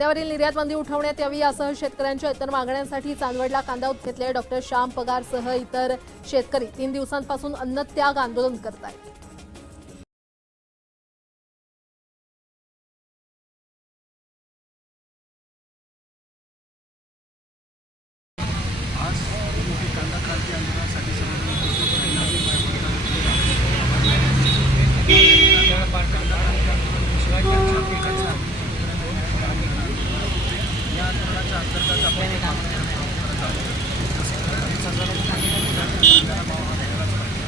त्यावरील निर्यात बंदी उठवण्यात यावी यासह शेतकऱ्यांच्या इतर मागण्यांसाठी चांदवडला कांदा घेतले डॉक्टर श्याम पगारसह इतर शेतकरी तीन दिवसांपासून अन्नत्याग आंदोलन करत आहेत आज मोठी कांदा क्रांती आंदोलनासाठी सर्वजण उपस्थित आहे. नाशिक कांदा क्रांती आंदोलन शिवाय पिकांचा या आंदोलनाच्या अंतर्गत आपण एक मागणी करत आहोत. जसं अडीच हजार रुपये कांद्याला भाव हा मिळालाच पाहिजे.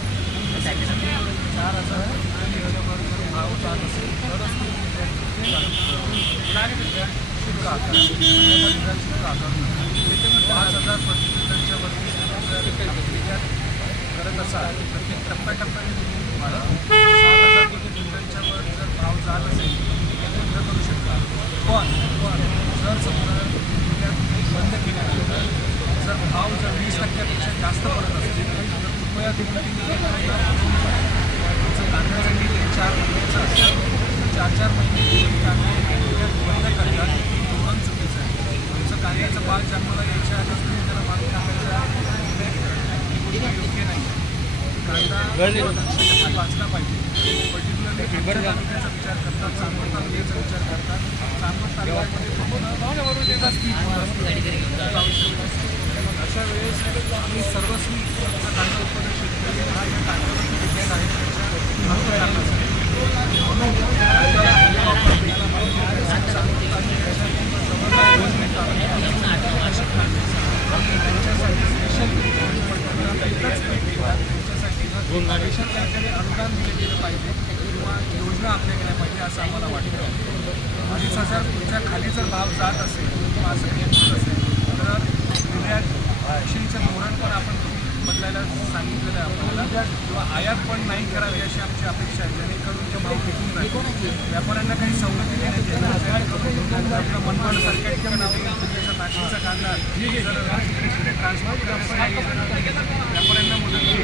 चार हजार किलोवर जर भाव जात असेल तरच ती शुल्क आकार शुल्क आकार पाच हजार प्रति लिटरच्या वरती जर करत असाल तर ते टप्प्याटप्प्याने तुम्ही तुम्हाला सात हजार वर जर भाव जात असेल ते बंद करू शकता पण पण जर समजा बंद केल्यानंतर जर भाव जर वीस टक्क्यापेक्षा जास्त पडत असेल तर कृपया तुम्ही तुमचं कांद्याचं चार महिन्याचं असेल चार चार महिने निर्यात बंद करतात हे धोरण चुकीचं आहे. तुमचं कांद्याचं माल जन्माला यायच्या आधीच तुम्ही त्याला माल टाकायचा ही योग्य नाही. कांदा शेतकरी वाचला पाहिजे. पर्टिक्युलरली तालुक्याचा विचार करतात चांदवड तालुक्याचा विचार करतात. चांदवड तालुक्यामध्ये फक्त. अशा वेळेस आम्ही सर्वस्वी आमचा कांदा उत्पादक शेतकरी हा या कांद्यावरती डिपेंड आहे त्याच्या अर्थकारणासाठी म्हणून कांद्याला हमी वापर द्यायला पाहिजे. चांदवड तालुक्याच्या जवळपास दोन हेक्टर नाशिक तालुक्याचा आम्ही त्यांच्यासाठी स्पेशल एकच पीक घेतात त्याच्यासाठी स्पेशल काहीतरी अनुदान दिले गेलं पाहिजे किंवा योजना आखल्या गेल्या पाहिजे असं आम्हाला वाटतं अडीच हजार तुमच्या खाली जर भाव जात असेल किंवा असं नियंत्रित असेल तर निर्यात विषयीचं धोरण पण आपण तुम्ही बदलायला सांगितलेलं आहे किंवा आयात पण नाही करावी अशी आमची अपेक्षा आहे. जेणेकरून ते भाव टिकून राहील. व्यापाऱ्यांना काही सवलती देण्यात येणार जेणेकरून आपलं मनमाड सारख्या ठिकाणावर जसं नाशिकचा कांदा ट्रान्सपोर्ट करण्यासाठी व्यापाऱ्यांना मदत केली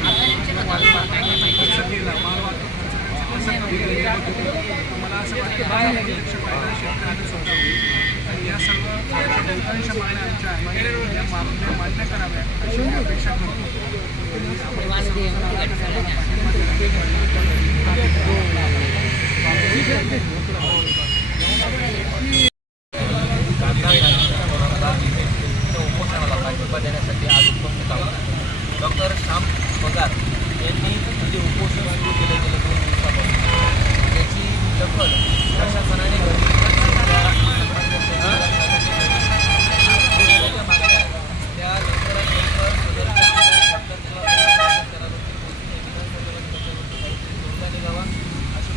केला माल वाहतूक खर्च मला असं वाटतं बहुतांश मागण्या आमच्या आहेत या मागण्या मान्य कराव्या अशी मी अपेक्षा करतो.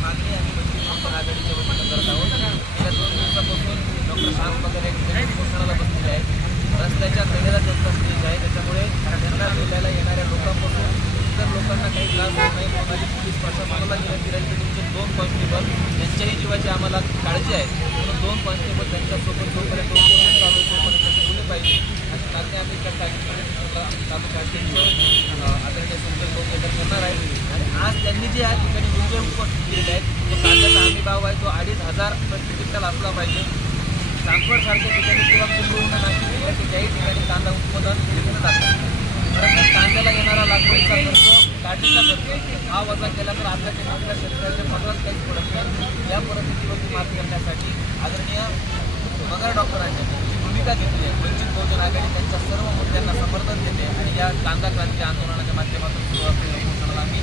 मागणी आणि वंचित बहुजन आघाडीच्या वतीनं करत आहोत. गेल्या दोन दिवसापासून डॉक्टर श्याम वगैरे या ठिकाणी उपोषणाला बसलेले आहेत. रस्त्याच्या कडेला त्यांचा स्टेज आहे. त्याच्यामुळे त्यांना बोलायला येणाऱ्या लोकांपासून इतर लोकांना काही त्रास होत नाही. कोणाची पोलीस प्रशासनाला विनंती राहील की तुमचे दोन कॉन्स्टेबल यांच्याही जीवाची आम्हाला काळजी आहे. म्हणून दोन कॉन्स्टेबल त्यांच्यासोबत जोपर्यंत उपोषण चालू आहे तोपर्यंत ठेवले पाहिजे. अशी मागणी आम्ही त्या तालुका तालुक्याचे आदरणीय संजय लोकेकर करणार आहे आणि आज त्यांनी जे या ठिकाणी मुद्दे उपस्थित केलेले आहेत तो कांद्याचा हमी भाव आहे तो अडीच हजार प्रति क्विंटल असला पाहिजे. चांदवडसारख्या ठिकाणी किंवा कुंभूर्ण नाशिक जिल्ह्याच्या काही ठिकाणी कांदा उत्पादन केलं जातं. परंतु कांद्याला येणारा लागवडीचा खर्च काठीचा खर्च हा वजा केला तर आपल्या आपल्या शेतकऱ्याचे पगारात काहीच पडत नाही. या परिस्थितीवरती मात करण्यासाठी आदरणीय मगर डॉक्टरांनी भूमिका घेतली आहे. वंचित बहुजन आघाडी त्यांच्या सर्व मुद्द्यांना समर्थन देते आणि या कांदा क्रांती आंदोलनाच्या माध्यमातून सुरू असलेल्या आम्ही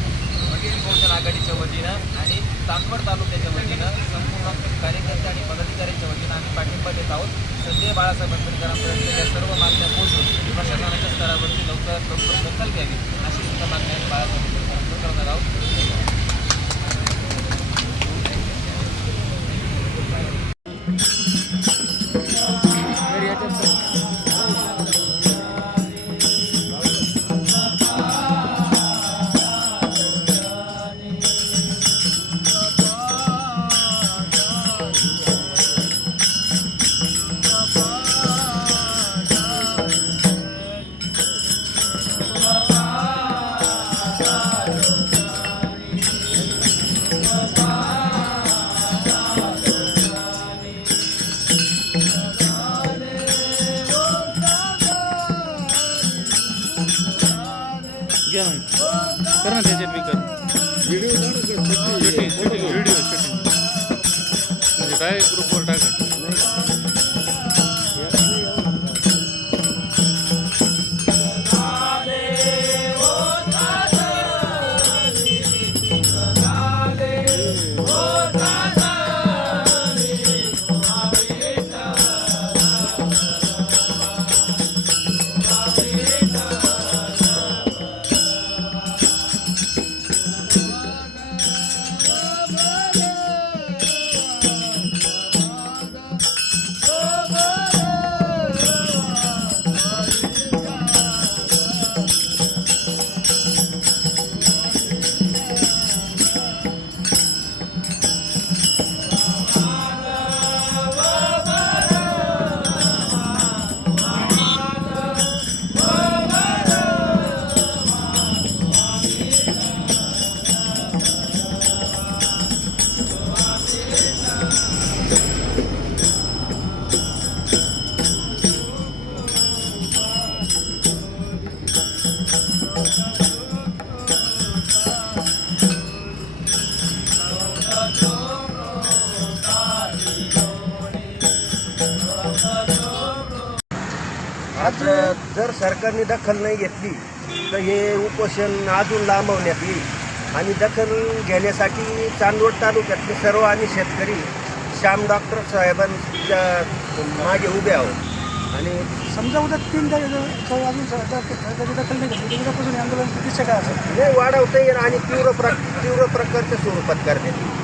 वंचित बहुजन आघाडीच्या वतीनं आणि चांदवड तालुक्याच्या वतीनं संपूर्ण कार्यकर्ते आणि पदाधिकाऱ्यांच्या वतीनं आम्ही पाठिंबा देत आहोत. संजय बाळासाहेब आंबेडकरांपर्यंत या सर्व मागण्या पोहोचून प्रशासनाच्या स्तरावरती लवकरात लवकर दखल घ्यावी अशी सुद्धा मागणी आम्ही बाळासाहेब आंबेडकरांकडे करणार आहोत. कर ना त्याच्यात बी कर. शूटिंग शूटिंग व्हिडिओ शूटिंग म्हणजे डायरेक्ट ग्रुपवर आज जर सरकारने दखल नाही घेतली तर हे उपोषण अजून लांबवण्यात येईल. आणि दखल घेण्यासाठी चांदवड तालुक्यातले सर्व आणि शेतकरी श्याम डॉक्टर साहेबांच्या मागे उभे आहोत. आणि समजा उद्या तीन तारीख अजून दखल नाही घेतली उद्यापासून हे आंदोलन काय असेल? हे वाढवता येईल आणि तीव्र प्र तीव्र प्रकारच्या स्वरूपात करण्यात येईल.